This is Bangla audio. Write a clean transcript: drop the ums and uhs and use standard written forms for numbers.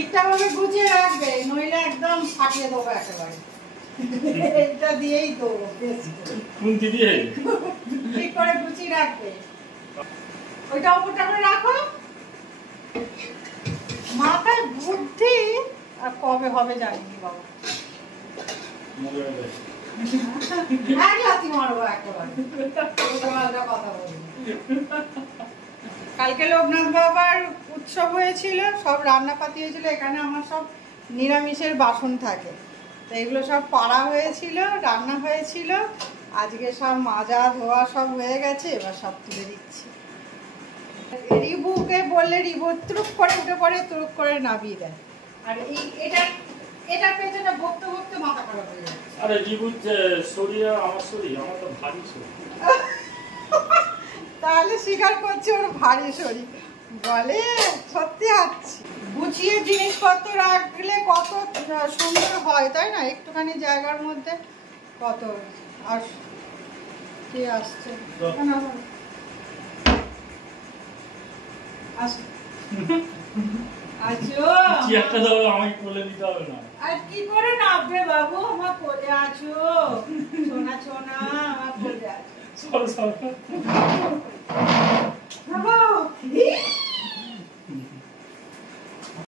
ঠিকঠাক ভাবে গুছিয়ে রাখবে, নইলে একদম ফাটিয়ে দেবো একেবারে। এটা দিয়েই তো খুন্তি দিয়ে ঠিক করে গুছিয়ে রাখবে। ওইটা উপরটা করে রাখো। মাথায় বুদ্ধি আর কবে হবে জানিনি বাবা। কালকে লোকনাথ বাবার উৎসব হয়েছিল, সব রান্নাপাতি হয়েছিল। এখানে আমার সব নিরামিষের বাসন থাকে, তো এগুলো সব পাড়া হয়েছিল, রান্না হয়েছিল। আজকে সব মাজা ধোয়া সব হয়ে গেছে, এবার সব তুলে দিচ্ছি। রিবুকে বললে রিবু ত্রুক করে উঠে পড়ে, ত্রুক করে নামিয়ে দেয়। আর এটা পেছনে ভক্ত ভক্ত মাথা খারাপ হয়ে যায়। আরে রিবুর শরীর আমার শরীর, আমার তো ভারী শরীর। তাহলে স্বীকার করছে ওর ভারী শরীর বলে। সত্যি আছি, গুছিয়ে জিনিসপত্র রাখলে কত সুন্দর হয়, তাই না? একটুখানি জায়গার মধ্যে কত। আর কে আসছে? চেয়ারটা দাও, আমাকে কোলে দিতে হবে না। আর কি করে নামবে বাবু? আমার কোলে আছো, সোনা সোনা আমার কোলে আছো। সরো সরো। বাবু